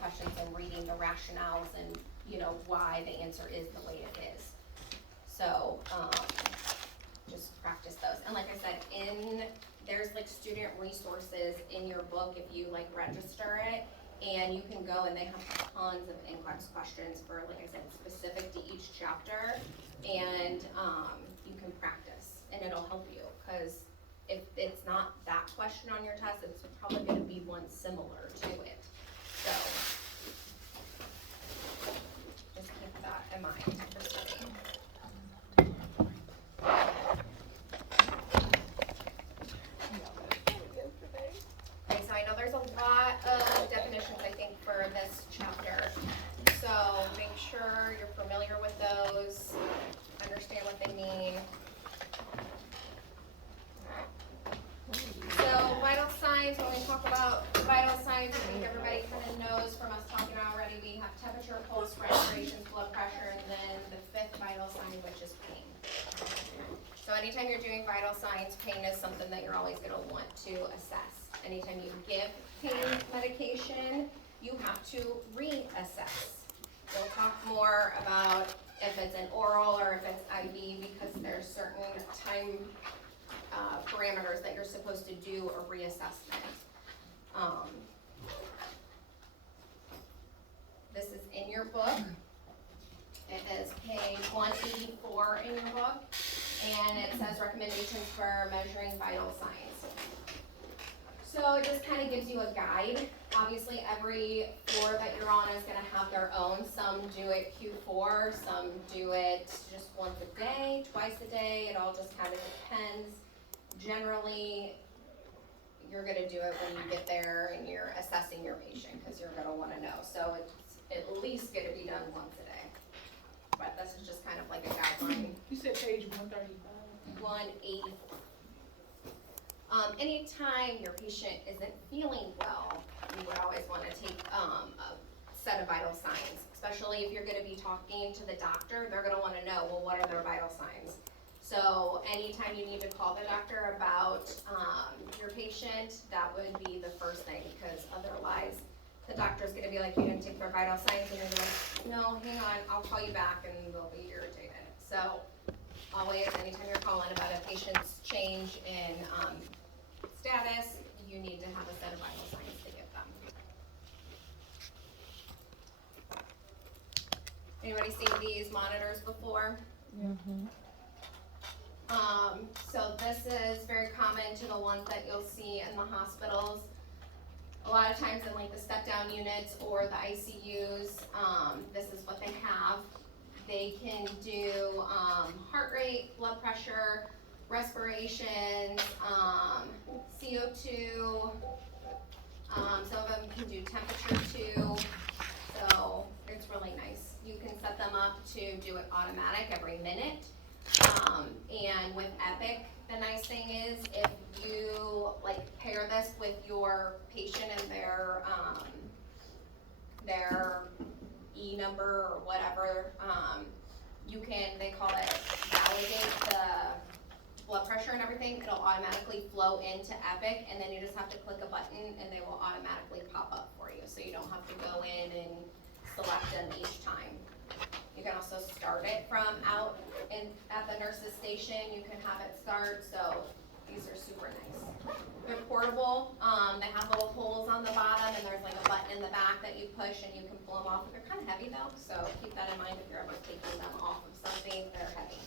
questions and reading the rationales and, you know, why the answer is the way it is. So, just practice those. And like I said, there's like student resources in your book if you like register it, and you can go and they have tons of NCLEX questions for, like I said, specific to each chapter, and you can practice and it'll help you, because if it's not that question on your test, it's probably gonna be one similar to it. So, just keep that in mind for studying. Okay, so I know there's a lot of definitions, I think, for this chapter. So make sure you're familiar with those, understand what they mean. So vital signs, when we talk about vital signs, I think everybody kind of knows from us talking already, we have temperature, pulse, respiration, blood pressure, and then the fifth vital sign, which is pain. So anytime you're doing vital signs, pain is something that you're always going to want to assess. Anytime you give pain medication, you have to reassess. We'll talk more about if it's an oral or if it's IV, because there's certain time parameters that you're supposed to do a reassessment. This is in your book. It is page 184 in your book, and it says recommendations for measuring vital signs. So it just kind of gives you a guide. Obviously, every floor that you're on is going to have their own. Some do it Q4, some do it just once a day, twice a day. It all just kind of depends. Generally, you're going to do it when you get there and you're assessing your patient, because you're going to want to know. So it's at least going to be done once a day. But this is just kind of like a guideline. You said page 135. 180. Anytime your patient isn't feeling well, you would always want to take a set of vital signs, especially if you're going to be talking to the doctor. They're going to want to know, well, what are their vital signs? So anytime you need to call the doctor about your patient, that would be the first thing, because otherwise the doctor's going to be like, you didn't take their vital signs, and you're like, no, hang on, I'll call you back, and they'll be irritated. So always, anytime you're calling about a patient's change in status, you need to have a set of vital signs to give them. Anybody seen these monitors before? Mm-hmm. So this is very common to the ones that you'll see in the hospitals. A lot of times in like the step-down units or the ICUs, this is what they have. They can do heart rate, blood pressure, respiration, CO2. Some of them can do temperature too. So it's really nice. You can set them up to do it automatic every minute. And with Epic, the nice thing is if you like pair this with your patient and their E number or whatever, you can, they call it validate the blood pressure and everything. It'll automatically flow into Epic, and then you just have to click a button and they will automatically pop up for you. So you don't have to go in and select them each time. You can also start it from out at the nurse's station. You can have it start, so these are super nice. They're portable. They have little holes on the bottom, and there's like a button in the back that you push and you can pull them off. They're kind of heavy though, so keep that in mind if you're ever taking them off of something. They're heavy.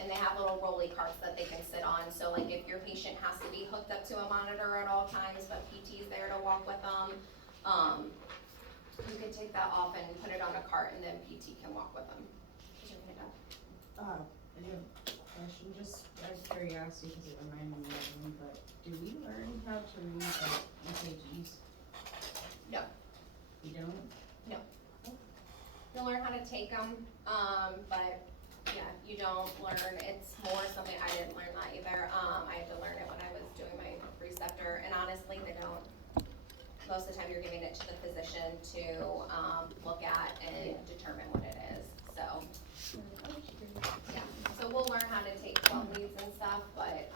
And they have little rolly carts that they can sit on. So like if your patient has to be hooked up to a monitor at all times, but PT's there to walk with them, you can take that off and put it on a cart, and then PT can walk with them. I do have a question, just out of curiosity, because it reminded me of them, but do we learn how to read like EKGs? No. We don't? No. You'll learn how to take them, but yeah, you don't learn. It's more something, I didn't learn that either. I had to learn it when I was doing my preceptor, and honestly, they don't. Most of the time you're giving it to the physician to look at and determine what it is. So, yeah. So we'll learn how to take 12 leads and stuff, but,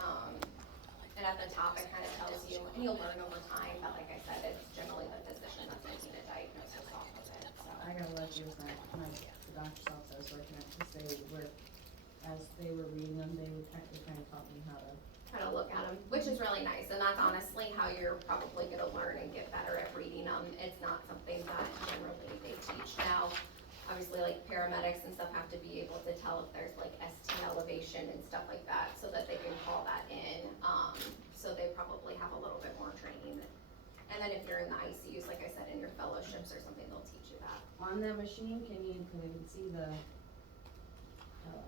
and at the top it kind of tells you, and you'll learn over time, but like I said, it's generally the physician that's making a diagnosis. working at, cause they were, as they were reading them, they kind of taught me how to. Kind of look at them, which is really nice, and that's honestly how you're probably gonna learn and get better at reading them. It's not something that generally they teach now. Obviously, like paramedics and stuff have to be able to tell if there's like ST elevation and stuff like that, so that they can call that in. So they probably have a little bit more training. And then if you're in the ICUs, like I said, in your fellowships or something, they'll teach you that. On that machine, cause I can see the,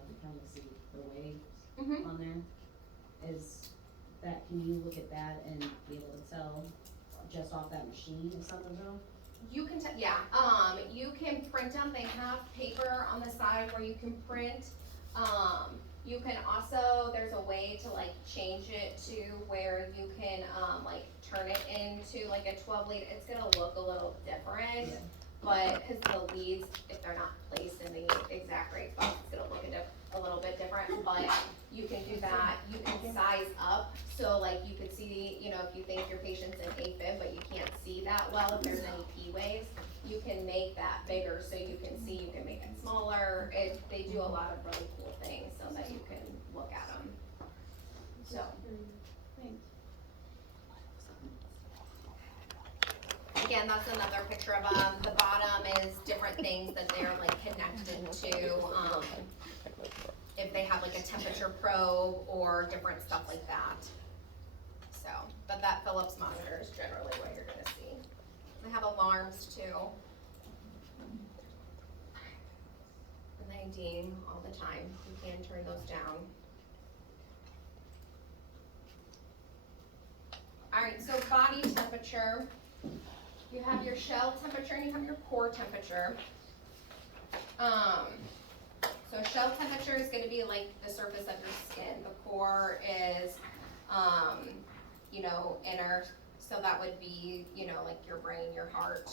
you kind of see the waves Mm-hmm. on there. Is that, can you look at that and be able to tell just off that machine if something's wrong? You can, yeah, you can print them, they have paper on the side where you can print. You can also, there's a way to like change it to where you can, like turn it into like a 12 lead, it's gonna look a little different. Yeah. But, cause the leads, if they're not placed in the exact right spot, it's gonna look a little bit different, but you can do that, you can size up, so like you could see, you know, if you think your patient's in AFib, but you can't see that well, if there's any P waves, you can make that bigger, so you can see, you can make it smaller, they do a lot of really cool things, so that you can look at them, so. Thanks. Again, that's another picture of them, the bottom is different things that they're like connected to, if they have like a temperature probe or different stuff like that. So, but that Philips monitor is generally what you're gonna see. They have alarms too. And they ding all the time, you can turn those down. Alright, so body temperature. You have your shell temperature and you have your core temperature. So shell temperature is gonna be like the surface of your skin. The core is, you know, inner, so that would be, you know, like your brain, your heart.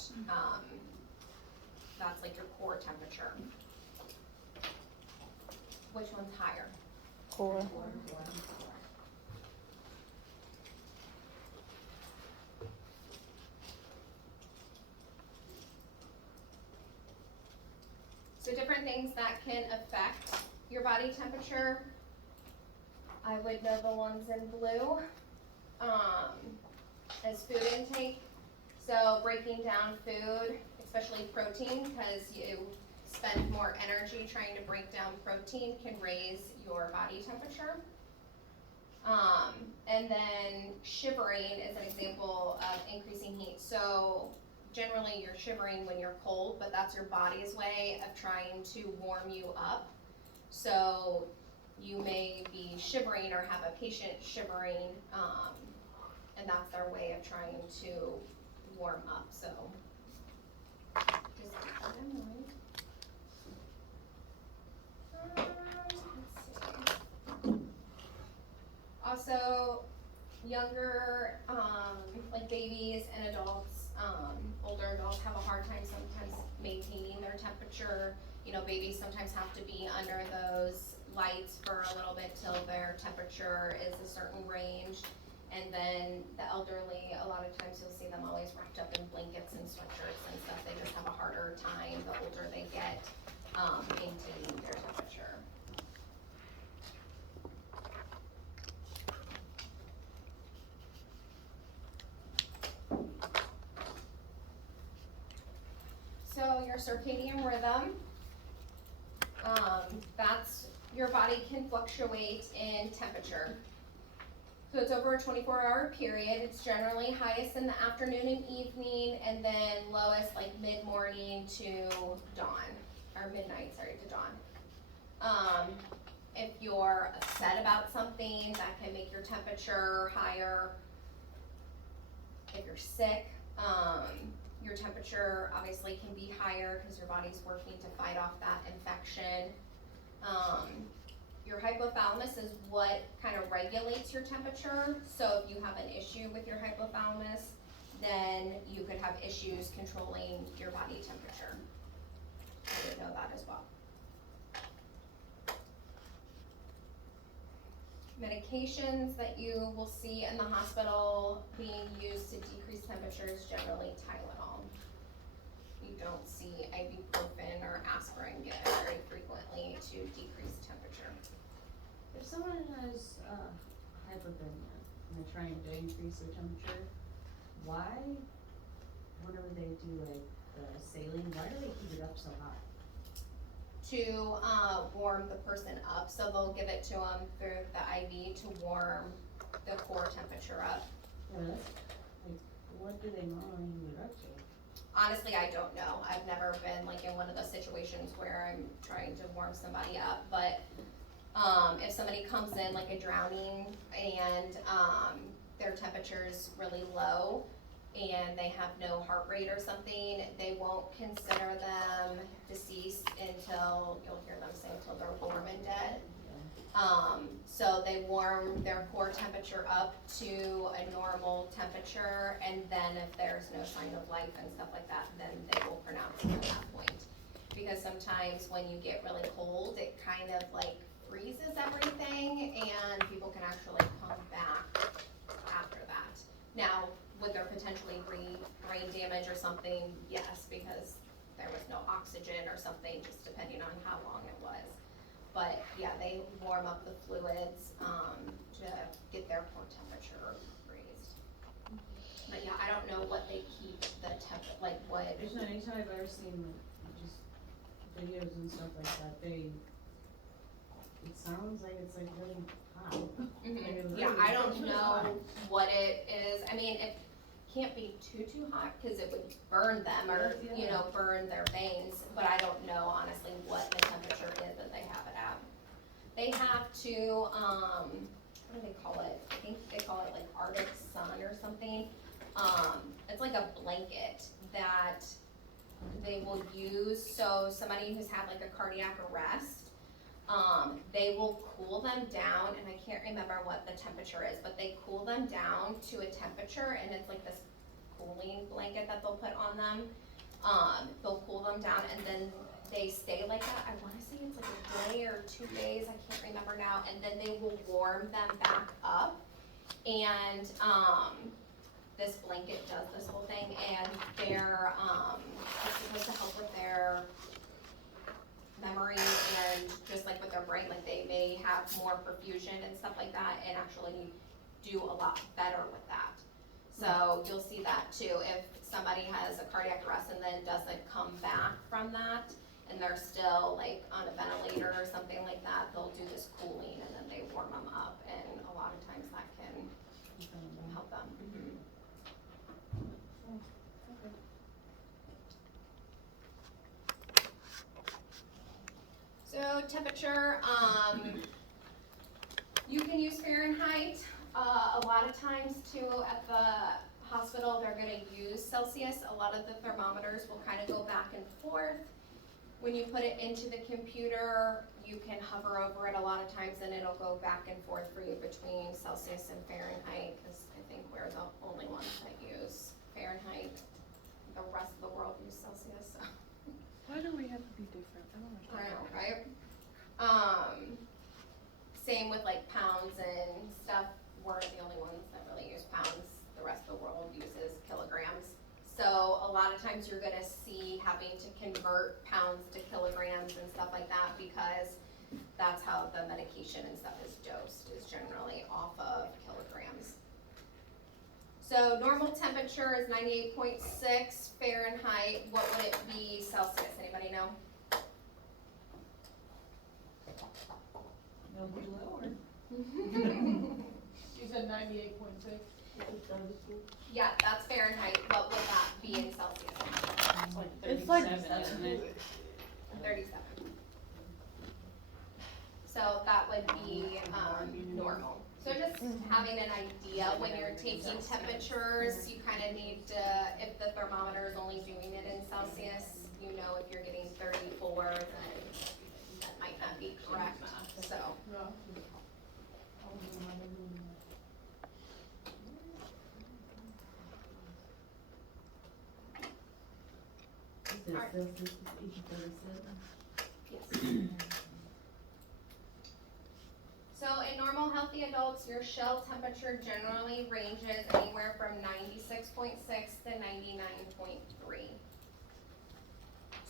That's like your core temperature. Which one's higher? Core. So different things that can affect your body temperature. I would know the ones in blue, as food intake. So breaking down food, especially protein, because you spend more energy trying to break down protein, can raise your body temperature. And then shivering is an example of increasing heat. So generally you're shivering when you're cold, but that's your body's way of trying to warm you up. So you may be shivering or have a patient shivering, and that's their way of trying to warm up, so. Just keep that in mind. Let's see. Also, younger, like babies and adults, older adults have a hard time sometimes maintaining their temperature. You know, babies sometimes have to be under those lights for a little bit till their temperature is a certain range. And then the elderly, a lot of times you'll see them always wrapped up in blankets and sweatshirts and stuff. They just have a harder time the older they get, maintaining their temperature. So your circadian rhythm, that's, your body can fluctuate in temperature. So it's over a 24-hour period. It's generally highest in the afternoon and evening, and then lowest like mid-morning to dawn, or midnight, sorry, to dawn. If you're upset about something, that can make your temperature higher. If you're sick, your temperature obviously can be higher because your body's working to fight off that infection. Your hypothalamus is what kind of regulates your temperature. So if you have an issue with your hypothalamus, then you could have issues controlling your body temperature. I would know that as well. Medications that you will see in the hospital being used to decrease temperatures, generally Tylenol. you don't see ibuprofen or aspirin given very frequently to decrease temperature. If someone has, hypothermia and they're trying to increase their temperature, why, whenever they do like the saline, why do they keep it up so hot? To warm the person up, so they'll give it to them through the IV to warm the core temperature up. Yeah, that's, like, what do they normally heat it up to? Honestly, I don't know. I've never been like in one of those situations where I'm trying to warm somebody up, but if somebody comes in like a drowning and their temperature's really low and they have no heart rate or something, they won't consider them deceased until, you'll hear them say, until they're warm and dead. So they warm their core temperature up to a normal temperature, and then if there's no sign of life and stuff like that, then they will pronounce it at that point. Because sometimes when you get really cold, it kind of like freezes everything, and people can actually come back after that. Now, would there potentially be brain damage or something? Yes, because there was no oxygen or something, just depending on how long it was. But yeah, they warm up the fluids, to get their core temperature raised. But yeah, I don't know what they keep the like what. There's not, anytime I've ever seen like, just videos and stuff like that, it sounds like it's like really hot. Like, it Yeah, really I don't is know hot. what it is. I mean, it can't be too hot, cause it would burn them or, you know, burn their veins, but I don't know honestly what the temperature is that they have it at. They have to, what do they call it? I think they call it like Arctic Sun or something. It's like a blanket that they will use, so somebody who's had like a cardiac arrest, they will cool them down, and I can't remember what the temperature is, but they cool them down to a temperature, and it's like this cooling blanket that they'll put on them. They'll cool them down, and then they stay like that. I wanna say it's like a day or 2 days, I can't remember now, and then they will warm them back up. And, this blanket does this whole thing, and they're, it's supposed to help with their memory and just like with their brain, like they may have more perfusion and stuff like that, and actually do a lot better with that. So you'll see that too, if somebody has a cardiac arrest and then doesn't come back from that, and they're still like on a ventilator or something like that, they'll do this cooling and then they warm them up, and a lot of times that can help them. So temperature, you can use Fahrenheit. A lot of times too at the hospital, they're gonna use Celsius. A lot of the thermometers will kind of go back and forth. When you put it into the computer, you can hover over it a lot of times and it'll go back and forth for you between Celsius and Fahrenheit, because I think we're the only ones that use Fahrenheit. The rest of the world use Celsius, so. Why do we have to be different? I don't I understand. know, right? Same with like pounds and stuff, we're the only ones that really use pounds, the rest of the world uses kilograms. So a lot of times you're gonna see having to convert pounds to kilograms and stuff like that, because that's how the medication and stuff is dosed, is generally off of kilograms. So normal temperature is 98.6 Fahrenheit. What would it be Celsius? Anybody know? It'll be lower. You said 98.6? Yeah, that's Fahrenheit. What would that be in Celsius? It's like 37. 37. So that would be, normal. So just having an idea when you're taking temperatures, you kind of need to, if the thermometer is only doing it in Celsius, you know if you're getting 34, then that might not be correct, so. No. Is it Alright. Celsius is 37? Yes. So in normal healthy adults, your shell temperature generally ranges anywhere from 96.6 to 99.3.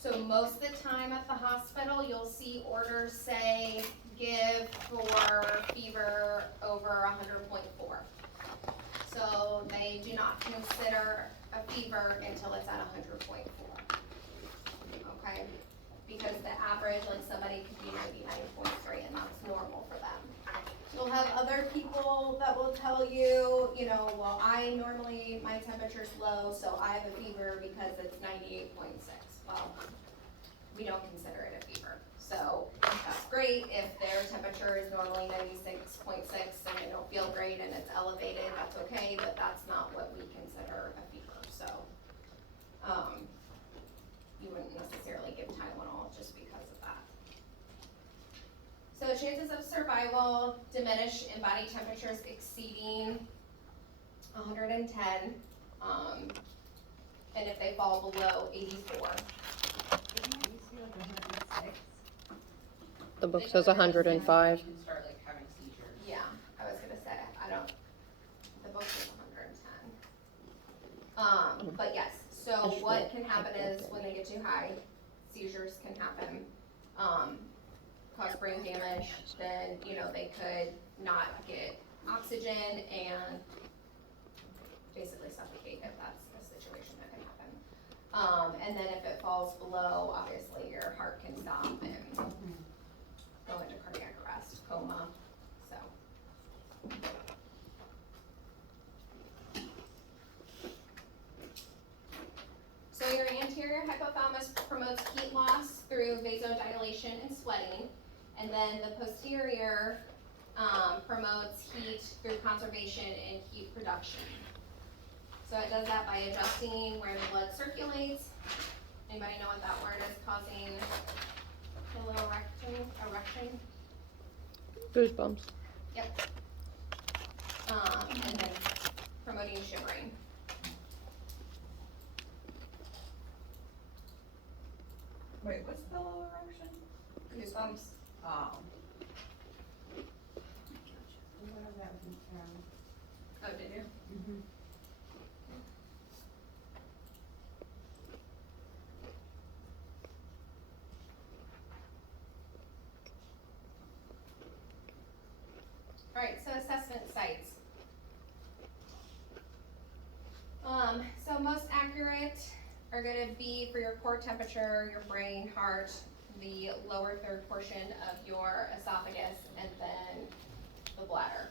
So most of the time at the hospital, you'll see orders say give for fever over 100.4. So they do not consider a fever until it's at 100.4. Okay? Because the average, like somebody could be 99.3 and that's normal for them. You'll have other people that will tell you, you know, well, my temperature's low, so I have a fever because it's 98.6. Well, we don't consider it a fever. So that's great if their temperature is normally 96.6 and they don't feel great and it's elevated, that's okay, but that's not what we consider a fever. So, you wouldn't necessarily give Tylenol just because of that. So chances of survival diminish in body temperatures exceeding 110, and if they fall below 84. The book says 105. You can start like having seizures. Yeah, I was gonna say, the book is 110. But yes, so what can happen is when they get too high, seizures can happen, cause brain damage, then, you know, they could not get oxygen and basically suffocate if that's a situation that can happen. And then if it falls below, obviously your heart can stop and go into cardiac arrest, coma, so. So your anterior hypothalamus promotes heat loss through vasodilation and sweating, and then the posterior promotes heat through conservation and heat production. So it does that by adjusting where the blood circulates. Anybody know what that word is causing? Erection? Goosebumps. Yep. And then promoting shivering. Wait, what's pillow erection? Goosebumps. Oh. Oh, did you? Alright, so assessment sites. So most accurate are gonna be for your core temperature, your brain, heart, the lower third portion of your esophagus, and then the bladder.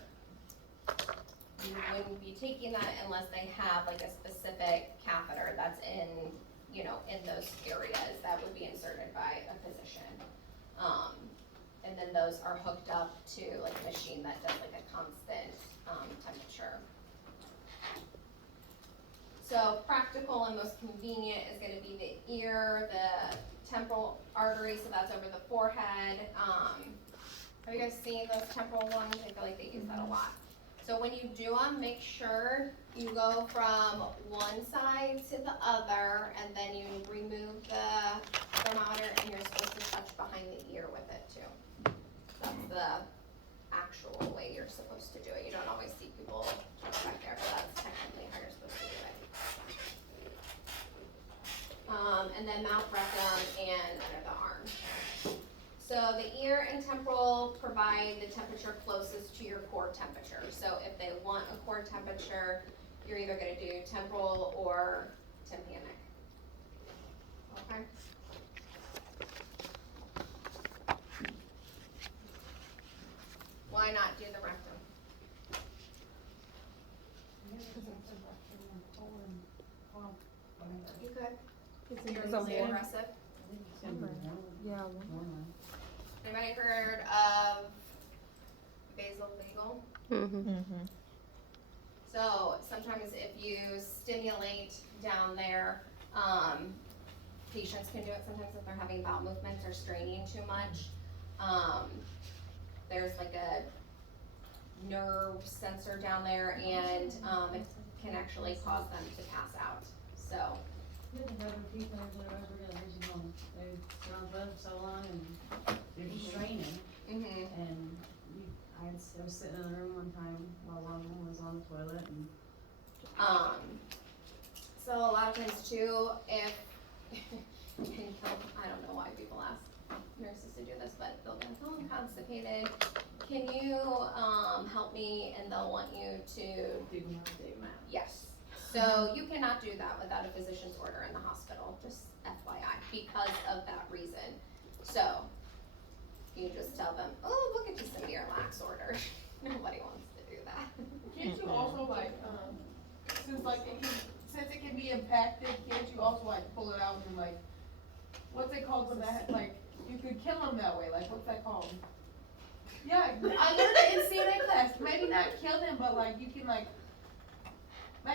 You wouldn't be taking that unless they have like a specific catheter that's in, you know, in those areas that would be inserted by a physician. And then those are hooked up to like a machine that does like a constant, temperature. So practical and most convenient is gonna be the ear, the temporal artery, so that's over the forehead. Have you guys seen those temporal ones? I feel like they use that a lot. So when you do them, make sure you go from one side to the other, and then you remove the thermometer, and you're supposed to touch behind the ear with it too. That's the actual way you're supposed to do it. You don't always see people touch back there, but that's technically how you're supposed to do it. And then mouth, rectum, and under the arm. So the ear and temporal provide the temperature closest to your core temperature. So if they want a core temperature, you're either gonna do temporal or tympanic. Okay? Why not do the rectum? You could. You're gonna say aggressive. Yeah. Anybody heard of vasovagal? Mm-hmm. So sometimes if you stimulate down there, patients can do it sometimes if they're having bowel movements or straining too much. There's like a nerve sensor down there and it can actually cause them to pass out, so. Good to have a few times in a row where they're surround them so long and they're just straining. And I was sitting in the room one time while one of them was on the toilet and. So a lot of times too, if can kill, I don't know why people ask nurses to do this, but they'll be like, oh, I'm constipated, can you, help me, and they'll want you to, Do math. yes. So you cannot do that without a physician's order in the hospital, just FYI, because of that reason. So, you just tell them, oh, we'll get you some Miralax order. Nobody wants to do that. Can't you also like, since like it can be impacted, can't you also like pull it out and like, what's it called when that, like, you could kill them that way, like, what's that called? Yeah, I learned it in CNA class, maybe not kill them, but like, you can like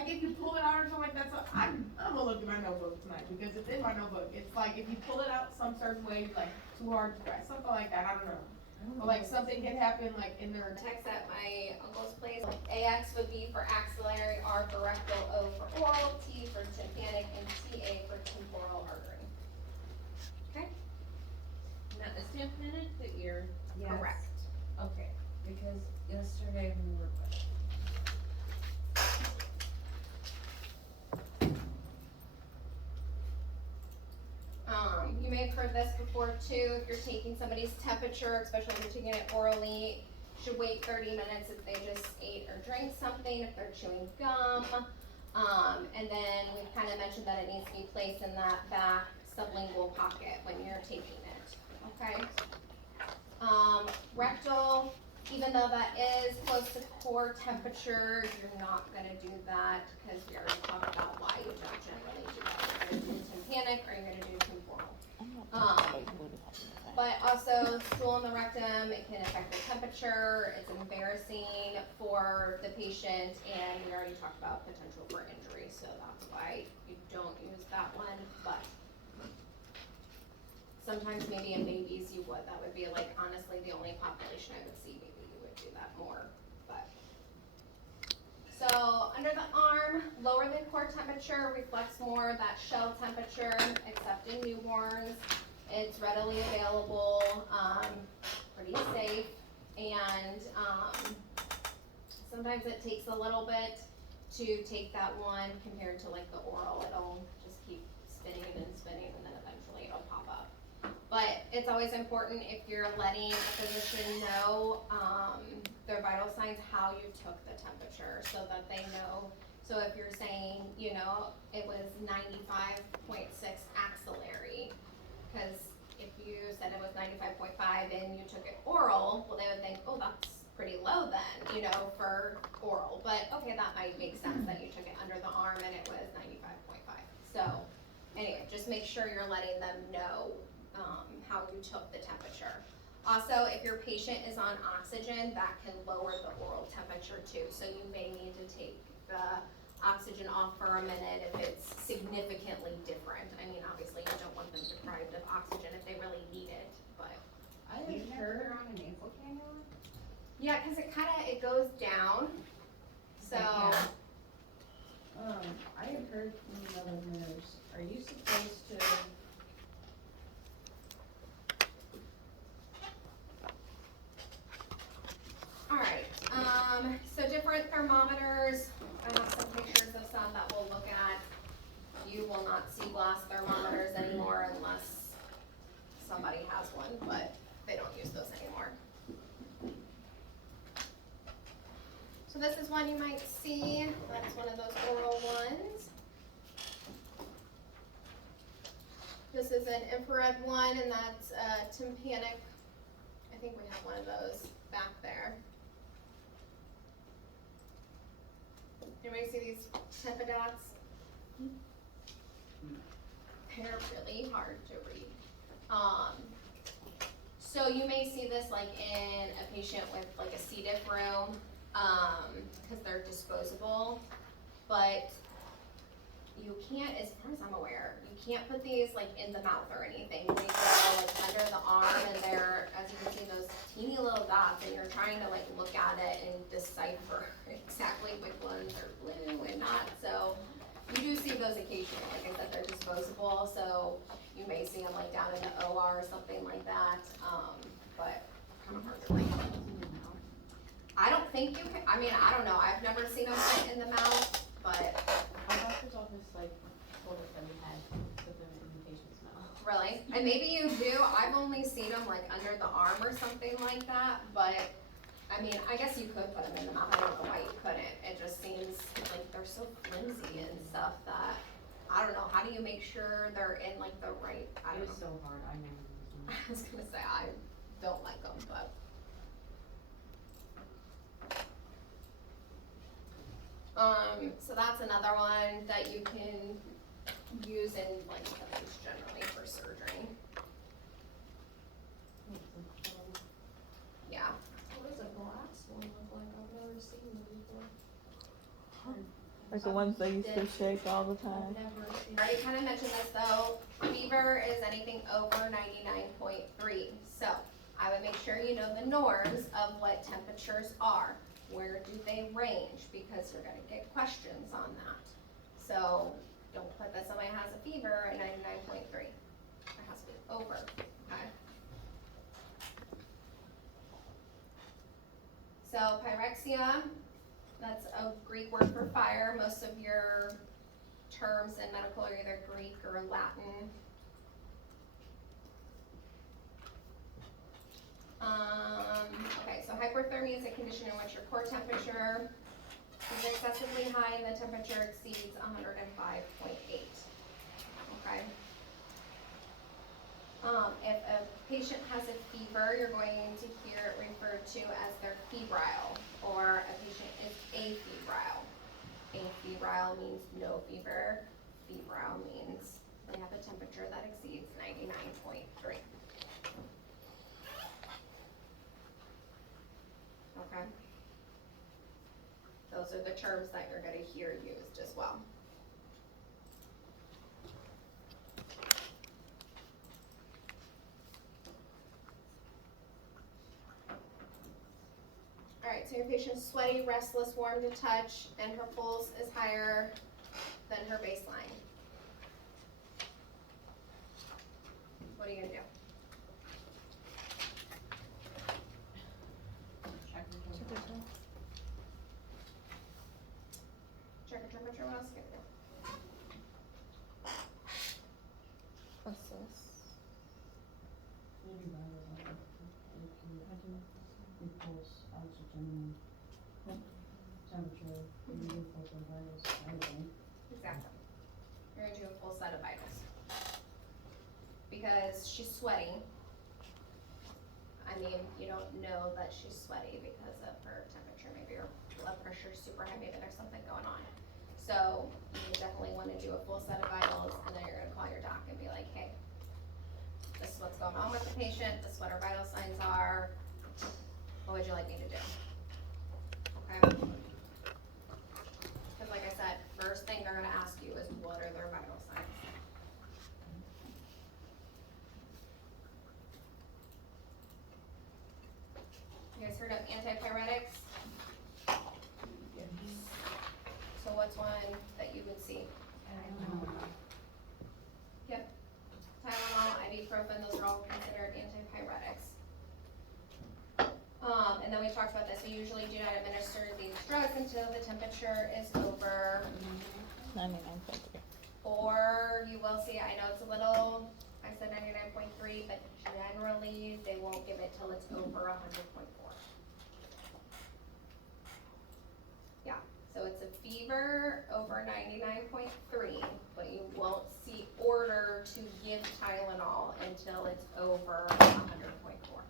if you pull it out or something like that, so I'm gonna look at my notebook tonight, because it's in my notebook, it's like, if you pull it out some certain way, like, too hard to grasp, something like that, I don't know. But like, something can happen like in their Text at my uncle's place. AX would be for axillary, R for rectal, O for oral, T for tympanic, and TA for temporal artery. Okay? Now, is tympanic the ear? Yes. Correct. Okay, because yesterday when we were. You may have heard this before too, if you're taking somebody's temperature, especially if you're taking it orally, you should wait 30 minutes if they just ate or drank something, if they're chewing gum. And then we've kind of mentioned that it needs to be placed in that back sublingual pocket when you're taking it, okay? Rectal, even though that is close to core temperature, you're not gonna do that because we already talked about why you don't generally do that. You're gonna do tympanic or you're gonna do temporal. But also stool in the rectum, it can affect the temperature, it's embarrassing for the patient, and we already talked about potential for injury, so that's why you don't use that one, but sometimes maybe in babies you would, that would be like honestly the only population I would see, maybe you would do that more, but. So, under the arm, lower than core temperature reflects more that shell temperature, except in newborns. It's readily available, pretty safe, and, sometimes it takes a little bit to take that one compared to like the oral, it'll just keep spinning and spinning and then eventually it'll pop up. But it's always important if you're letting a physician know, their vital signs, how you took the temperature, so that they know. So if you're saying, you know, it was 95.6 axillary, because if you said it was 95.5 and you took it oral, well, they would think, oh, that's pretty low then, you know, for oral. But okay, that might make sense that you took it under the arm and it was 95.5. So anyway, just make sure you're letting them know how you took the temperature. Also, if your patient is on oxygen, that can lower the oral temperature too. So you may need to take the oxygen off for a minute if it's significantly different. I mean, obviously you don't want them deprived of oxygen if they really need it, but. I have heard on a nasal cannula. Yeah, cause it goes down, so. I have heard from another nurse, are you supposed to? Alright, so different thermometers, I have some pictures of some that we'll look at. You will not see glass thermometers anymore unless somebody has one, but they don't use those anymore. So this is one you might see, that's one of those oral ones. This is an infrared one, and that's tympanic. I think we have one of those back there. Anybody see these Tepa dots? They're really hard to read. So you may see this like in a patient with like a C. diff room, because they're disposable, but you can't, as far as I'm aware, you can't put these like in the mouth or anything. They go like under the arm, and they're, as you can see, those teeny little dots, and you're trying to like look at it and decipher exactly which ones are blue and not. So you do see those occasionally. Like I said, they're disposable, so you may see them like down in the OR or something like that, but kind of hard to read. I don't think you can, I mean, I don't know, I've never seen them put in the mouth, but. Our doctor's office like told us that we had to put them in the patient's mouth. Really? And maybe you do, I've only seen them like under the arm or something like that, but, I mean, I guess you could put them in the mouth, I don't know why you couldn't, it just seems like they're so flimsy and stuff that, I don't know, how do you make sure they're in like the right, I It don't was know. so hard, I never used them. I was gonna say, I don't like them, but. So that's another one that you can use in like just generally for surgery. Yeah. What does a glass one look like? I've never seen them before. Like the ones they used to shake all the time. I've never seen. I already kinda mentioned this though, fever is anything over 99.3. So I would make sure you know the norms of what temperatures are. Where do they range? Because you're gonna get questions on that. So don't put that somebody has a fever at 99.3. It has to be over, okay? So pyrexia, that's a Greek word for fire. Most of your terms in medical are either Greek or Latin. Okay, so hyperthermia is a condition in which your core temperature is excessively high and the temperature exceeds 105.8. Okay. If a patient has a fever, you're going to hear it referred to as their febrile, or a patient is afebrile. Afebrile means no fever. Febrile means they have a temperature that exceeds 99.3. Okay? Those are the terms that you're gonna hear used as well. Alright, so your patient's sweaty, restless, warm to touch, and her pulse is higher than her baseline. What are you gonna do? Check the temperature. Check her temperature, what else you gonna do? Maybe vitals, I think. Your pulse, oxygen, temperature, maybe pulse and vitals, everything. Exactly. You're gonna do a full set of vitals. Because she's sweaty. I mean, you don't know that she's sweaty because of her temperature, maybe her blood pressure's super high, maybe there's something going on. So, you definitely wanna do a full set of vitals, and then you're gonna call your doc and be like, hey, this is what's going on with the patient, this is what her vital signs are, what would you like me to do? Okay? Cause like I said, first thing they're gonna ask you is what are their vital signs? You guys heard of antipyretics? So what's one that you would see? Tylenol, ibuprofen, those are all considered antipyretics. And then we talked about this, we usually do not administer these drugs until the temperature is over, 99.3. or you will see, I know it's a little, I said 99.3, but generally, they won't give it till it's over 100.4. Yeah, so it's a fever over 99.3, but you won't see order to give Tylenol until it's over 100.4.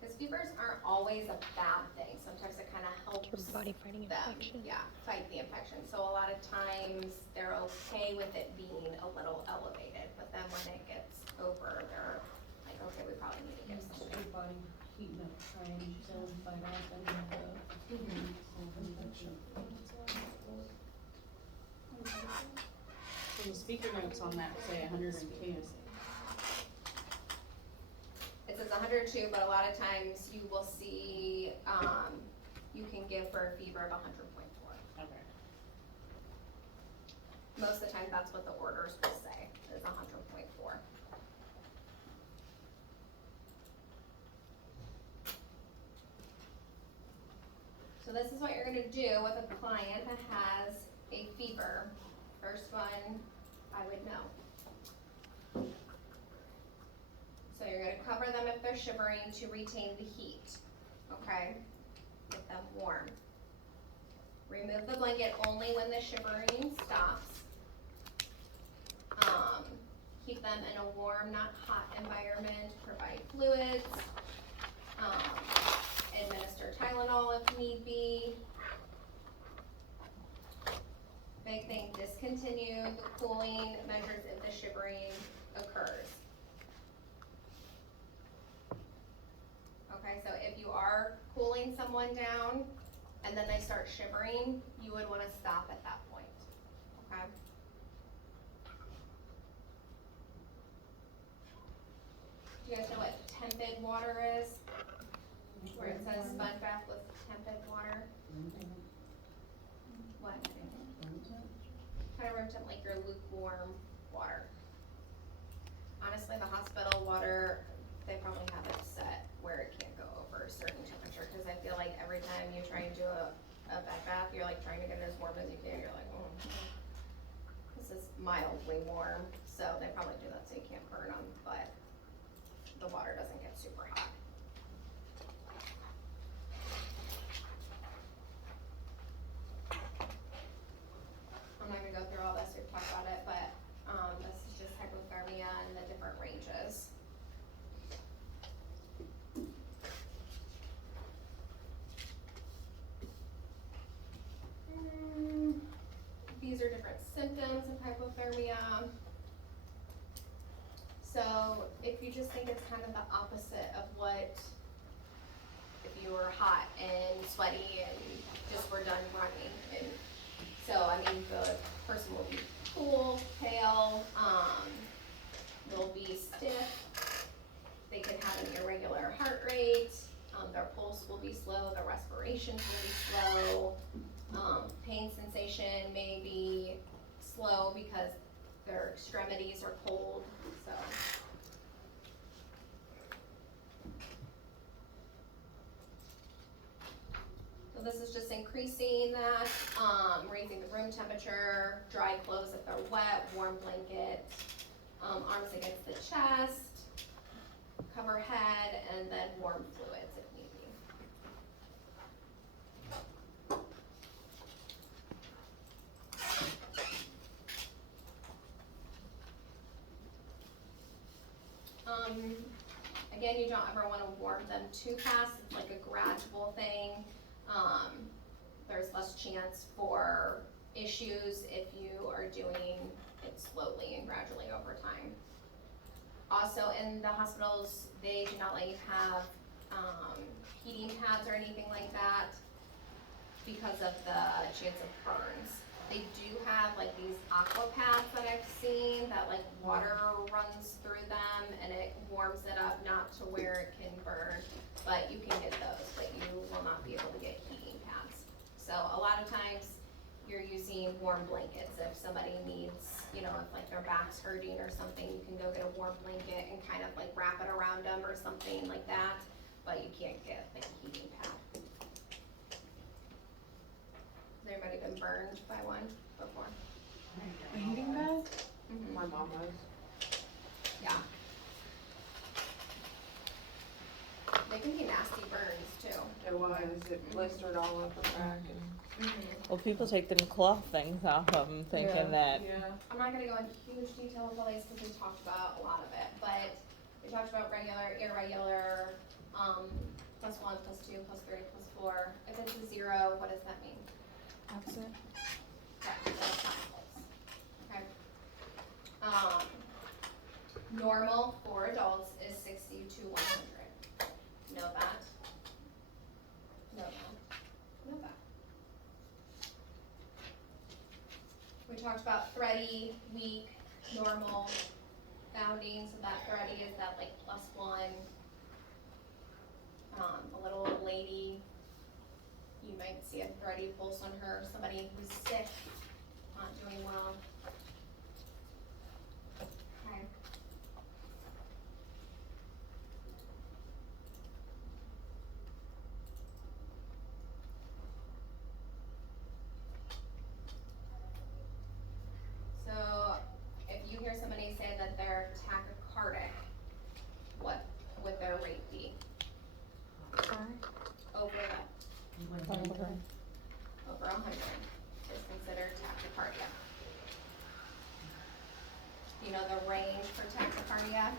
Because fevers aren't always a bad thing, sometimes it kind of helps Your body fighting them, infection. yeah, fight the infection. So a lot of times, they're okay with it being a little elevated, but then when it gets over, they're like, okay, we probably need to give Just something. your body heating up, trying to fight off any of the infection. So the speaker notes on that say 102. It says 102, but a lot of times you will see, you can give for a fever of 100.4. Okay. Most of the time, that's what the orders will say, is 100.4. So this is what you're gonna do with a client that has a fever. First one, I would know. So you're gonna cover them if they're shivering to retain the heat, okay? Get them warm. Remove the blanket only when the shivering stops. Keep them in a warm, not hot environment, provide fluids. Administer Tylenol if need be. Big thing, discontinue the cooling measures if the shivering occurs. Okay, so if you are cooling someone down and then they start shivering, you would wanna stop at that point, okay? Do you guys know what tepid water is? Where it says sponge bath with tepid water? What? Kind of room temp, like your lukewarm water. Honestly, the hospital water, they probably have it set where it can't go over a certain temperature, cause I feel like every time you try and do a bed bath, you're like trying to get it as warm as you can, you're like, this is mildly warm, so they probably do that so you can't burn them, but the water doesn't get super hot. I'm not gonna go through all this, we've talked about it, but, this is just hypothermia and the different ranges. These are different symptoms of hypothermia. So if you just think it's kind of the opposite of what, if you were hot and sweaty and just were done running, and so, I mean, the person will be cool, pale, they'll be stiff, they could have an irregular heart rate, their pulse will be slow, their respirations will be slow, pain sensation may be slow because their extremities are cold, so. So this is just increasing that, raising the room temperature, dry clothes if they're wet, warm blanket, arms against the chest, cover head, and then warm fluids if need be. Again, you don't ever wanna warm them too fast, it's like a gradual thing. There's less chance for issues if you are doing it slowly and gradually over time. Also, in the hospitals, they do not let you have, heating pads or anything like that because of the chance of burns. They do have like these aqua pads that I've seen that like water runs through them and it warms it up, not to where it can burn, but you can get those, but you will not be able to get heating pads. So a lot of times you're using warm blankets. If somebody needs, you know, if like their back's hurting or something, you can go get a warm blanket and kind of like wrap it around them or something like that, but you can't get like a heating pad. Has anybody been burned by one before? A heating pad? Mhm. My mom was. Yeah. They can be nasty burns too. It was, it blistered all over her back and. Well, people take them cloth things off of them thinking that. Yeah. I'm not gonna go into huge detail with all these because we talked about a lot of it, but we talked about regular, irregular, +1, +2, +3, +4. If it's a 0, what does that mean? Absent. Correct, that's not close. Normal for adults is 60 to 100. Know that? Know that? Know that? We talked about thready, weak, normal, bounding, so that thready is that like +1. A little old lady, you might see a thready pulse on her, somebody who's sick, not doing well. Okay. Over 100 is considered tachycardia. You know the range for tachycardia?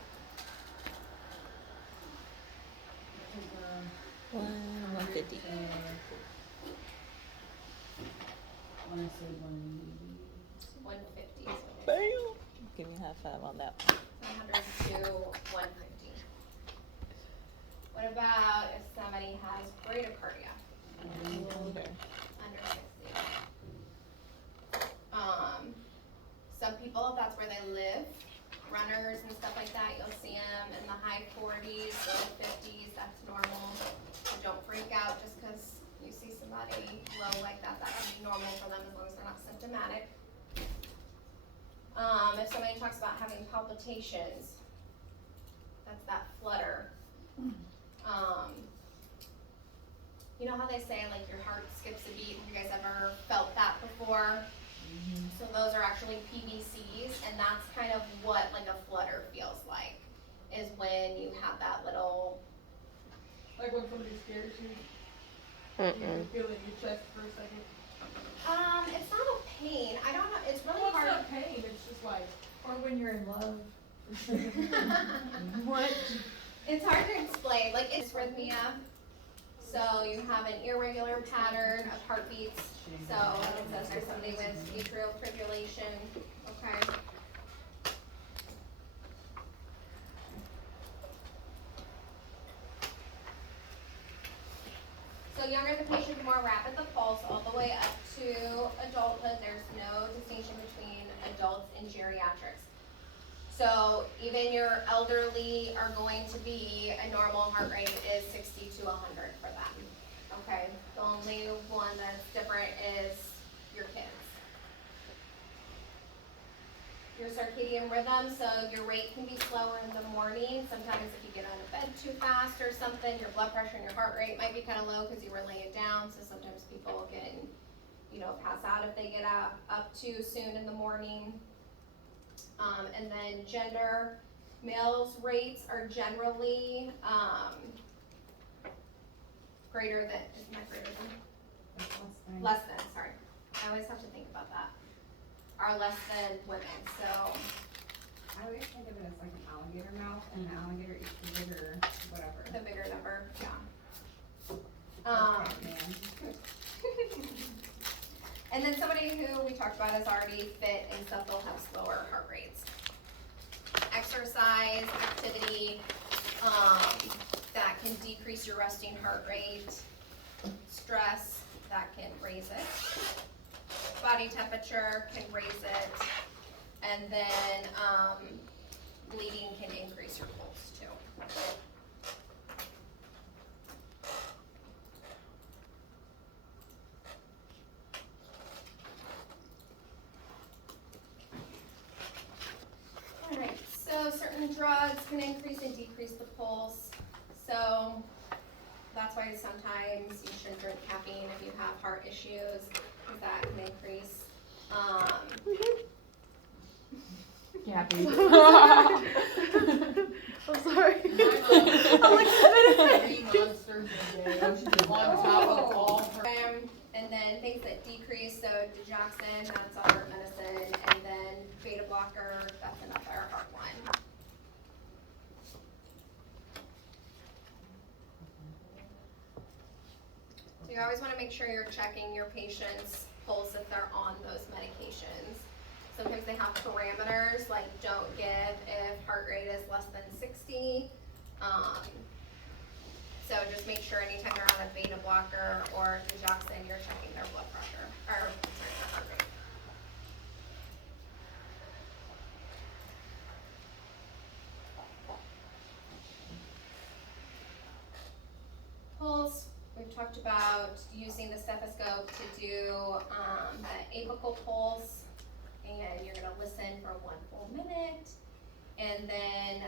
150. I wanna say 180. 150 is what it is. Bam. Give me a high five on that. 100 to 150. What about if somebody has bradycardia? Under. Under 60. Some people, that's where they live, runners and stuff like that, you'll see them in the high 40s, low 50s, that's normal. So don't freak out just because you see somebody low like that, that can be normal for them as long as they're not symptomatic. If somebody talks about having palpitations, that's that flutter. You know how they say like your heart skips a beat? Have you guys ever felt that before? So those are actually PVCs, and that's kind of what like a flutter feels like, is when you have that little. Like when somebody scares you, you Mm-mm. can feel it in your chest for a second. It's not a pain. I don't know. It's really Well, it's hard. not pain, it's just like, Or when you're in love. What? It's hard to explain. Like it's arrhythmia. So you have an irregular pattern of heartbeats. So it says there's somebody with atrial fibrillation. Okay. So younger the patient, the more rapid the pulse, all the way up to adulthood. There's no distinction between adults and geriatrics. So even your elderly are going to be, a normal heart rate is 60 to 100 for them. Okay, the only one that's different is your kids. Your circadian rhythm, so your rate can be slower in the morning. Sometimes if you get out of bed too fast or something, your blood pressure and your heart rate might be kind of low because you were laying down. So sometimes people can, pass out if they get up too soon in the morning. And then gender, males' rates are generally greater than, isn't that greater than? Less than, sorry. I always have to think about that. Are less than women, so. I always think of it as like an alligator mouth, and an alligator eats the bigger, whatever. The bigger number, yeah. Okay, man. And then somebody who we talked about is already fit and stuff, they'll have slower heart rates. Exercise, activity, that can decrease your resting heart rate. Stress, that can raise it. Body temperature can raise it. And then, bleeding can increase your pulse too. Alright, so certain drugs can increase and decrease the pulse. So that's why sometimes you shouldn't drink caffeine if you have heart issues, because that can increase. Kathy. I'm sorry. I'm like, 3 monsters a day on top of all her. And then things that decrease, so digoxin, that's a heart medicine, and then beta blocker, that's another heart one. So you always want to make sure you're checking your patient's pulse if they're on those medications. Sometimes they have parameters, like don't give if heart rate is less than 60. So just make sure anytime you're on a beta blocker or digoxin, you're checking their blood pressure, or sorry, their heart rate. Pulse, we've talked about using the stethoscope to do the apical pulse, and you're gonna listen for 1 full minute. And then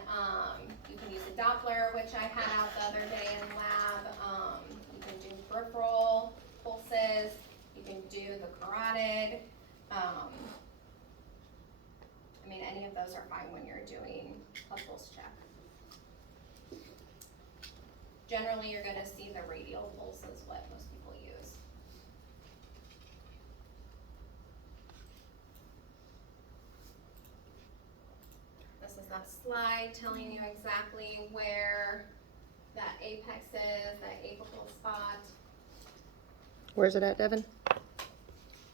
you can use a Doppler, which I had out the other day in lab. You can do peripheral pulses. You can do the carotid. Any of those are fine when you're doing a pulse check. Generally, you're gonna see the radial pulse is what most people use. that slide telling you exactly where that apex is, that apical spot. Where's it at, Devin?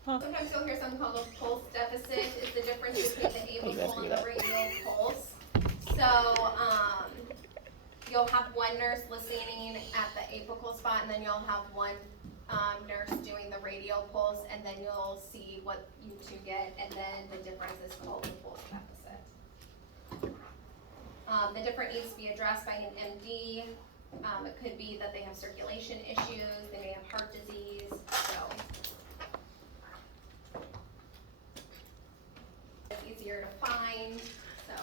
Sometimes you'll hear something called a pulse deficit. It's the difference between the apical and the radial pulse. So, you'll have one nurse listening at the apical spot, and then you'll have one nurse doing the radial pulse, and then you'll see what you two get, and then the difference is called the pulse deficit. The difference needs to be addressed by an MD. It could be that they have circulation issues, they may have heart disease, so. It's easier to find, so.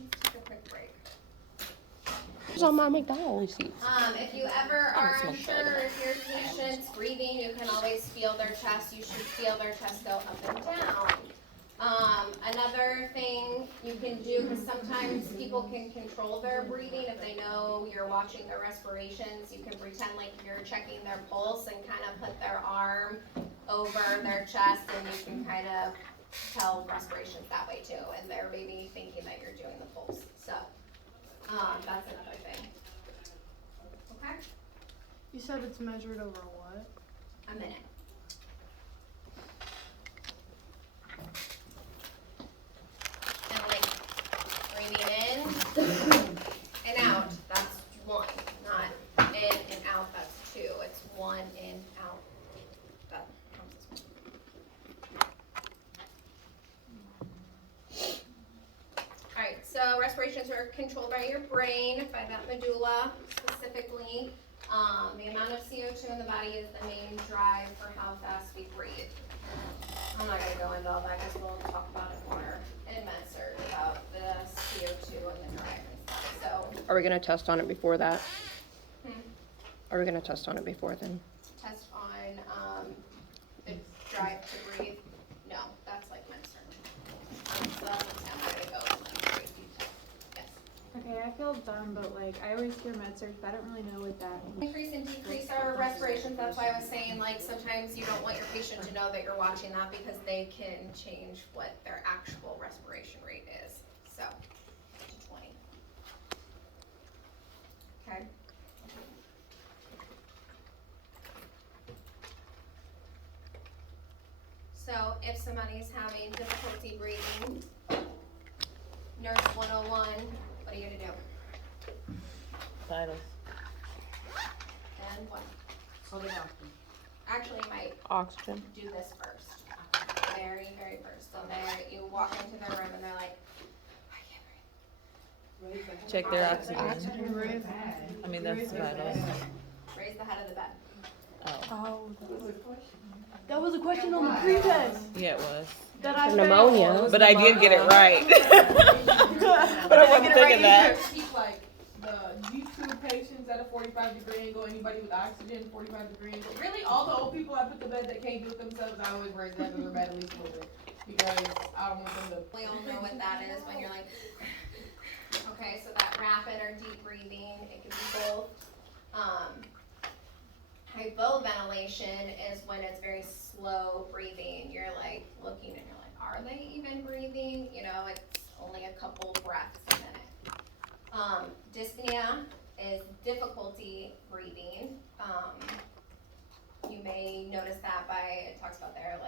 Let's take a quick break. It's on my McDonald's seats. If you ever are unsure if your patient's breathing, you can always feel their chest. You should feel their chest go up and down. Another thing you can do, because sometimes people can control their breathing if they know you're watching their respirations, you can pretend like you're checking their pulse and kind of put their arm over their chest, and you can kind of tell respirations that way too, and they're maybe thinking that you're doing the pulse. So, that's another thing. Okay? You said it's measured over what? A minute. And like breathing in and out, that's one. Not in and out, that's two. It's one in, out. That counts as one. Alright, so respirations are controlled by your brain, by that medulla specifically. The amount of CO2 in the body is the main drive for how fast we breathe. I'm not gonna go into all that because we'll talk about it more in MedSurg about the CO2 and the drive and stuff, so. Are we gonna test on it before that? Hmm. Are we gonna test on it before then? Test on, the drive to breathe, no, that's like MedSurg. So that's how I'm gonna go into like great detail. Yes. Okay, I feel dumb, but like, I always hear med-surg, but I don't really know what that means. Increase and decrease our respirations, that's why I was saying, like, sometimes you don't want your patient to know that you're watching that because they can change what their actual respiration rate is, so, to 20. Okay. So, if somebody's having difficulty breathing, nurse 101, what are you gonna do? Vitals. And what? Hold it out. Actually, you might Oxygen. do this first. Very, very first. So there, you walk into their room and they're like, I can't breathe. Check their oxygen. Raise I mean, that's vitals. Raise the head of the bed. Oh. That was a question on the pre-test Yeah, it was. that I Pneumonia. But I did get it right. But I wasn't thinking that. Keep like the G2 patients at a 45 degree angle, anybody with oxygen, 45 degree angle. Really, all the old people I put to bed that can't do it themselves, I always raise the head of their bed at least a little bit. Because I don't want them to. We all know what that is when you're like, okay, so that rapid or deep breathing, it can be both. Hypoventilation is when it's very slow breathing. You're like looking and you're like, are they even breathing? You know, it's only a couple breaths a minute. Dyspnea is difficulty breathing. You may notice that by, it talks about their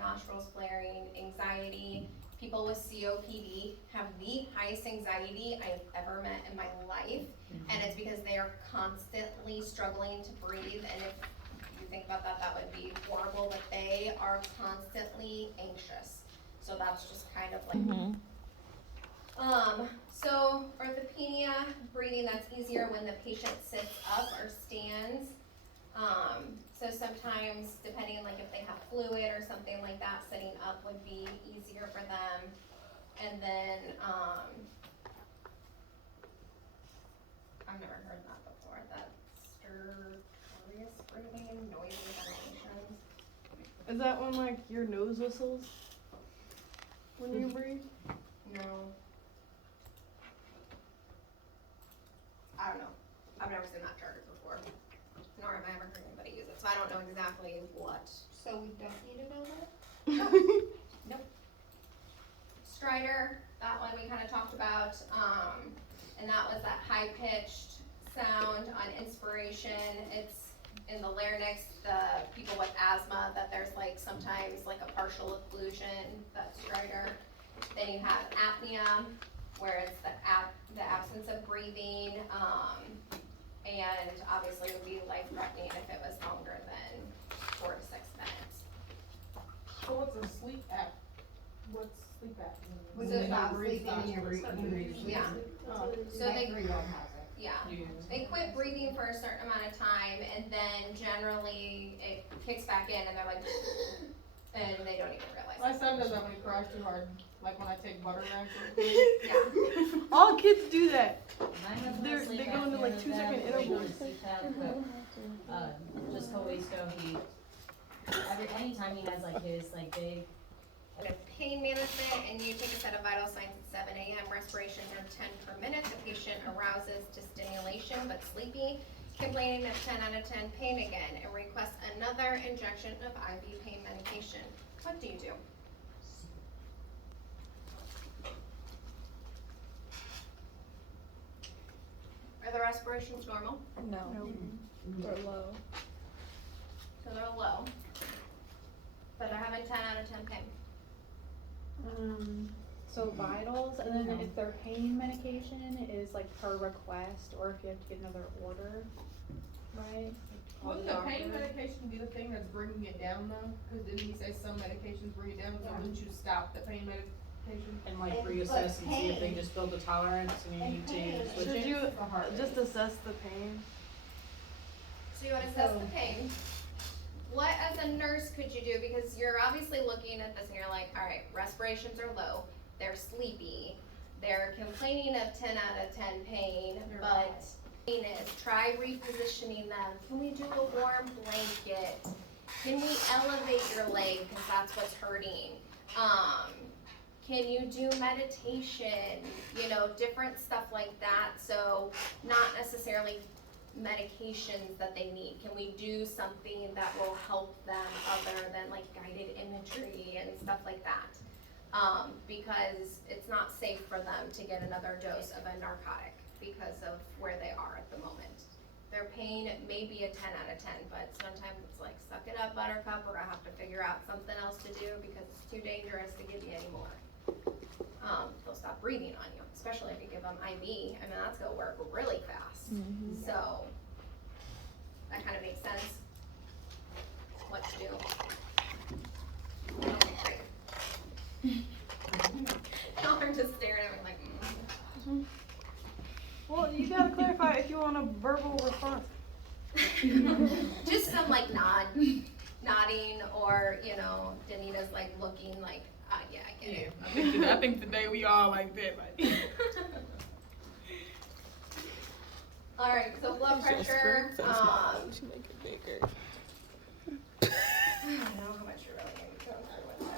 nostrils flaring, anxiety. People with COPD have the highest anxiety I've ever met in my life, and it's because they are constantly struggling to breathe, and if you think about that, that would be horrible, but they are constantly anxious. So that's just kind of like, so orthopnea, breathing, that's easier when the patient sits up or stands. So sometimes, depending like if they have fluid or something like that, sitting up would be easier for them. And then, I've never heard that before, that stertorous breathing, noisy ventilations. Is that when like your nose whistles when you breathe? No. I don't know. I've never seen that charted before. nor have I ever heard anybody use it, so I don't know exactly what. So we don't need to know that? Strider, that one we kinda talked about, and that was that high-pitched sound on inspiration. It's in the larynx, the people with asthma, that there's like sometimes like a partial occlusion, that's stridor. Then you have apnea, where it's the absence of breathing, and obviously it would be life-threatening if it was longer than 4 to 6 minutes. So what's a sleep app? What's sleep app? When So you're it's not breathe, sleeping not and you're breathing. breathing. Yeah. Oh. So Like they, 3-year-old has it. yeah, they quit breathing for a certain amount of time, and then generally it kicks back in, and they're like, and they don't even realize My it. son does that when he cries too hard, like when I take butter back. Yeah, All kids do that. Mine has They're- no sleep they go into, apnea like, of 2-second that, they go intervals. to CPAP, but, just a couple weeks ago, anytime he has like his, like, big, with pain management, and you take a set of vital signs at 7 a.m., respiration of 10 per minute, the patient arouses to stimulation but sleepy, complaining of 10 out of 10 pain again, and requests another injection of IV pain medication. What do you do? Are the respirations normal? No. They're low. So they're low, but they're having 10 out of 10 pain. So vitals, and then if their pain medication is like per request, or if you have to get another order, right? Call Wouldn't the pain doctor. medication be the thing that's bringing it down though? Cause didn't he say some medications bring it down, so Yeah. wouldn't you stop the pain medication? And like And- reassess but and see if they pain- just build a tolerance and you and need pain to is- switch Should it. you The heart rate. just assess the pain? So you would assess So- the pain. What as a nurse could you do? Because you're obviously looking at this and you're like, all right, respirations are low, they're sleepy, they're complaining of 10 out of 10 pain, They're but pain is, try repositioning them. Can we do a warm blanket? Can we elevate your leg, cause that's what's hurting? Can you do meditation? You know, different stuff like that, so not necessarily medications that they need. Can we do something that will help them other than like guided imagery and stuff like that? Because it's not safe for them to get another dose of a narcotic because of where they are at the moment. Their pain may be a 10 out of 10, but sometimes it's like, suck it up, buttercup, we're gonna have to figure out something else to do because it's too dangerous to give you anymore. They'll stop breathing on you, especially if you give them IV. I mean, that's gonna work really fast. So, that kind of makes sense. What to do. Okay, great. No, I'm just staring at me like, Well, you gotta clarify if you want a verbal response. Just some like nodding, or, you know, Danita's like looking like, yeah, I get it. I think today we all like that, like. Alright, so blood pressure, She make it bigger. I don't know how much you're really gonna be going through with this.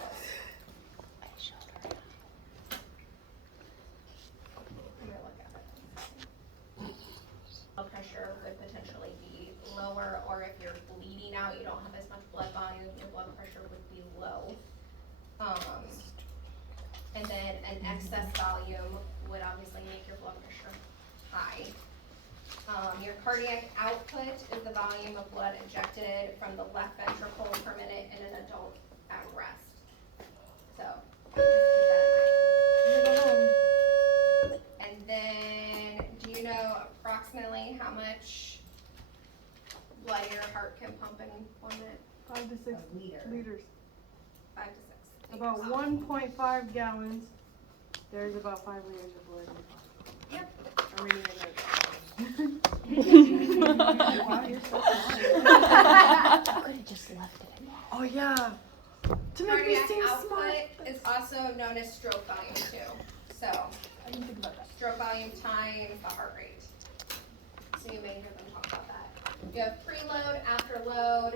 Let me look at it. Blood pressure would potentially be lower, or if you're bleeding out, you don't have as much blood volume, your blood pressure would be low. And then an excess volume would obviously make your blood pressure high. Your cardiac output is the volume of blood ejected from the left ventricle per minute in an adult at rest. So, keep that in mind. And then, do you know approximately how much blood your heart can pump in 1 minute? 5 to 6 A liter. liters. 5 to 6. About 1.5 gallons. There's about 5 liters of blood. Yep. I'm reading it. Wow, you're so smart. Could've just left it. Oh yeah. To make me Cardiac seem output smart. is also known as stroke volume too. So, I didn't think about that. stroke volume times the heart rate. So you may hear them talk about that. You have preload, afterload.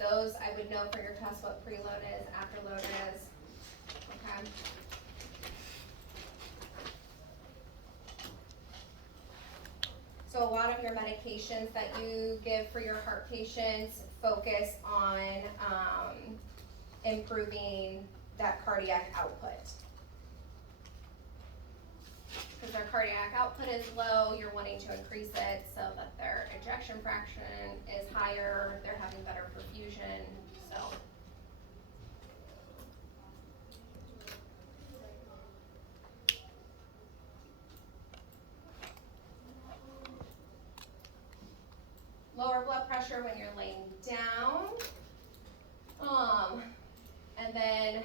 Those I would know for your test what preload is, afterload is. Okay. So a lot of of your medications that you give for your heart patients focus on, improving that cardiac output. Because their cardiac output is low, you're wanting to increase it so that their ejection fraction is higher, they're having better perfusion, so. Lower blood pressure when you're laying down. And then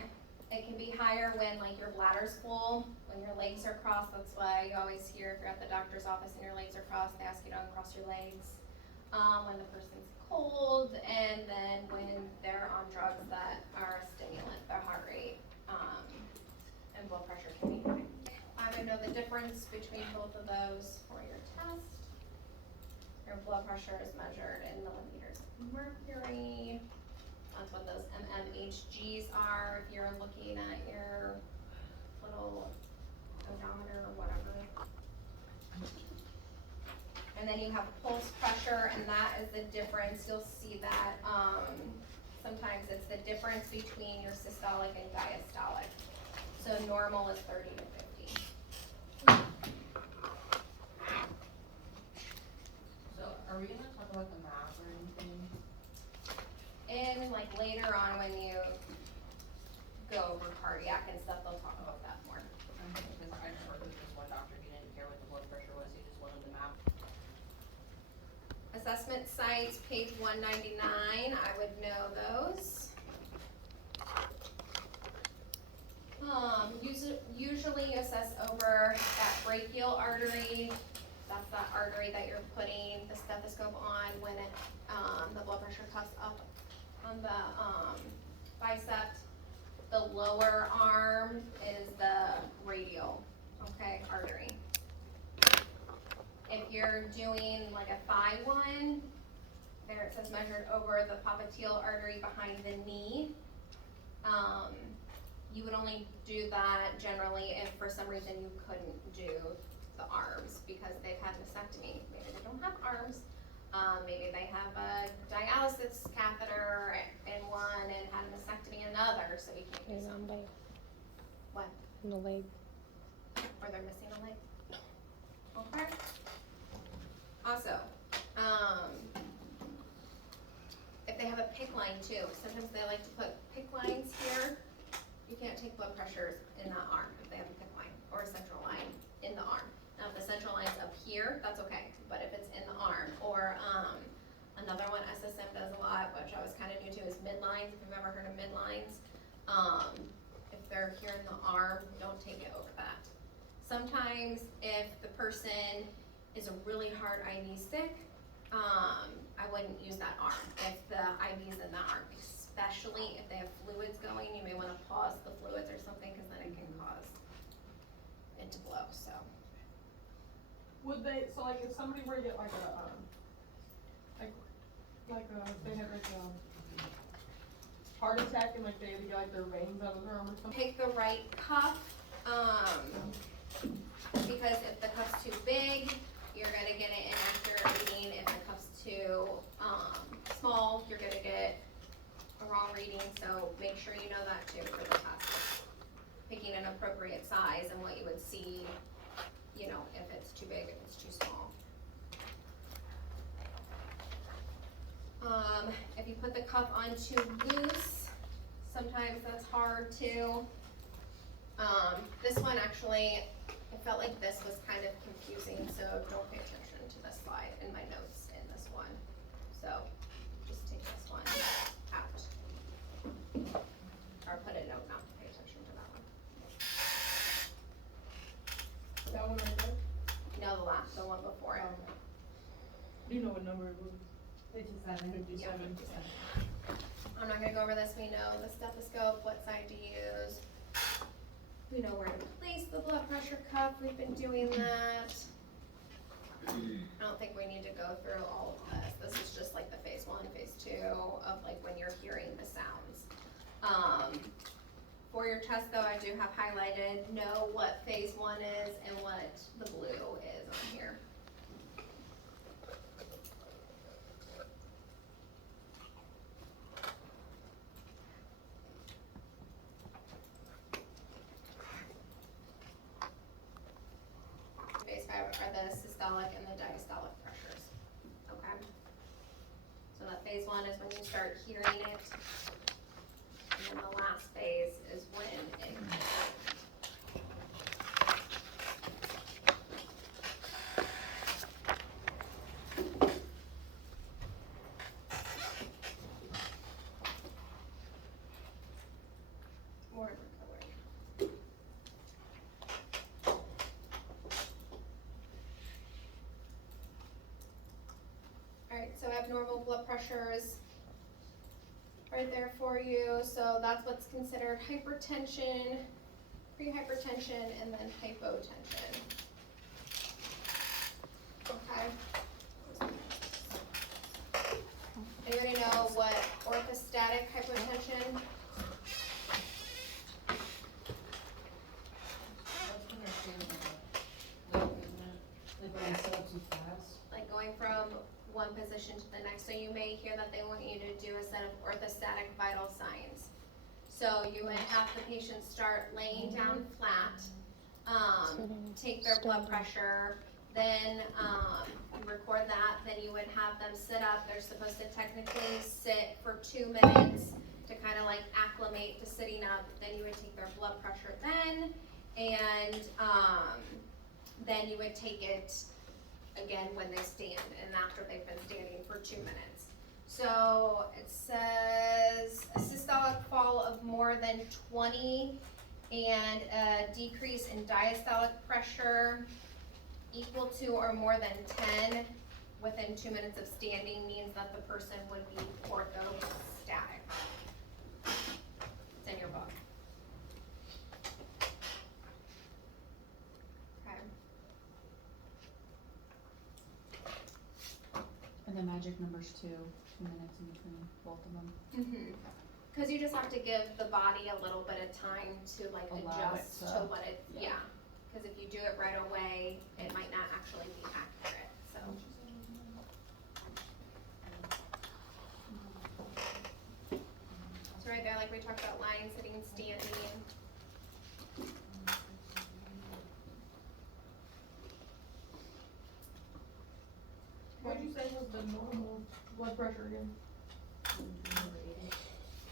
it can be higher when like your bladder's full, when your legs are crossed. That's why you always hear if you're at the doctor's office and your legs are crossed, they ask you to uncross your legs. When the person's cold, and then when they're on drugs that are a stimulant, their heart rate, and blood pressure can be high. I would know the difference between both of those for your test. Your blood pressure is measured in millimeters of mercury. That's what those mmHgs are if you're looking at your little odometer or whatever. And then you have pulse pressure, and that is the difference. You'll see that sometimes it's the difference between your systolic and diastolic. So normal is 30 to 50. So are we gonna talk about the math or anything? And like later on when you go over cardiac and stuff, they'll talk about that more. Okay, because I just worked with this one doctor, he didn't care what the blood pressure was, he just wanted the map. Assessment sites, page 199, I would know those. Usually you assess over that brachial artery. That's that artery that you're putting the stethoscope on when it, the blood pressure cuffs up on the bicep. The lower arm is the radial, okay, artery. If you're doing like a thigh one, there it says measured over the popliteal artery behind the knee. You would only do that generally if for some reason you couldn't do the arms because they've had mastectomy. Maybe they don't have arms. Maybe they have a dialysis catheter in one and had a mastectomy in another, so you can't use them. What? In the leg. Or they're missing a leg? Okay. Also, if they have a PICC line too, sometimes they like to put PICC lines here. You can't take blood pressures in that arm if they have a PICC line or a central line in the arm. Now if the central line's up here, that's okay, but if it's in the arm, or another one SSM does a lot, which I was kind of new to, is midlines, if you've ever heard of midlines. If they're here in the arm, don't take it over that. Sometimes if the person is a really hard IV stick, I wouldn't use that arm if the IV is in the arm, especially if they have fluids going. You may want to pause the fluids or something because then it can cause it to blow, so. Would they, so like if somebody were to get like a, they had like a heart attack and like they had to get like their veins out of their arm or something? Pick the right cuff, because if the cuff's too big, you're gonna get an inaccurate reading. If the cuff's too small, you're gonna get a wrong reading, so make sure you know that too for the test. Picking an appropriate size and what you would see, you know, if it's too big, if it's too small. If you put the cuff on too loose, sometimes that's hard too. This one actually, I felt like this was kind of confusing, so don't pay attention to this slide in my notes in this one. So just take this one out. Or put a note not to pay attention to that one. That one right there? No, the one before it. You know what number it was? 57. Yeah, 57. 57. I'm not gonna go over this. We know the stethoscope, what side to use. We know where to place the blood pressure cuff. We've been doing that. I don't think we need to go through all of this. This is just like the phase 1, phase 2 of like when you're hearing the sounds. For your test though, I do have highlighted, know what phase 1 is and what the blue is on here. one is when you start hearing it. And then the last phase is when it. More recovery. Alright, so abnormal blood pressure is right there for you, so that's what's considered hypertension, pre-hypertension, and then hypotension. Okay. Anybody know what orthostatic hypotension? Like going from one position to the next, so you may hear that they want you to do a set of orthostatic vital signs. So you would have the patient start laying down flat, take their blood pressure, then, you record that, then you would have them sit up, they're supposed to technically sit for 2 minutes to kind of like acclimate to sitting up, then you would take their blood pressure then, and, then you would take it again when they stand and after they've been standing for 2 minutes. So it says a systolic fall of more than 20 and a decrease in diastolic pressure equal to or more than 10 within 2 minutes of standing means that the person would be orthostatic. It's in your book. Okay. And the magic number's 2 minutes in between both of them. Cause you just have to give the body a little bit of time to like Allow it adjust to- to what it, yeah. yeah. Cause if you do it right away, it might not actually be accurate, so. So right there, like we talked about lying, sitting, standing. What'd you say was the normal blood pressure again?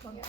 Yeah,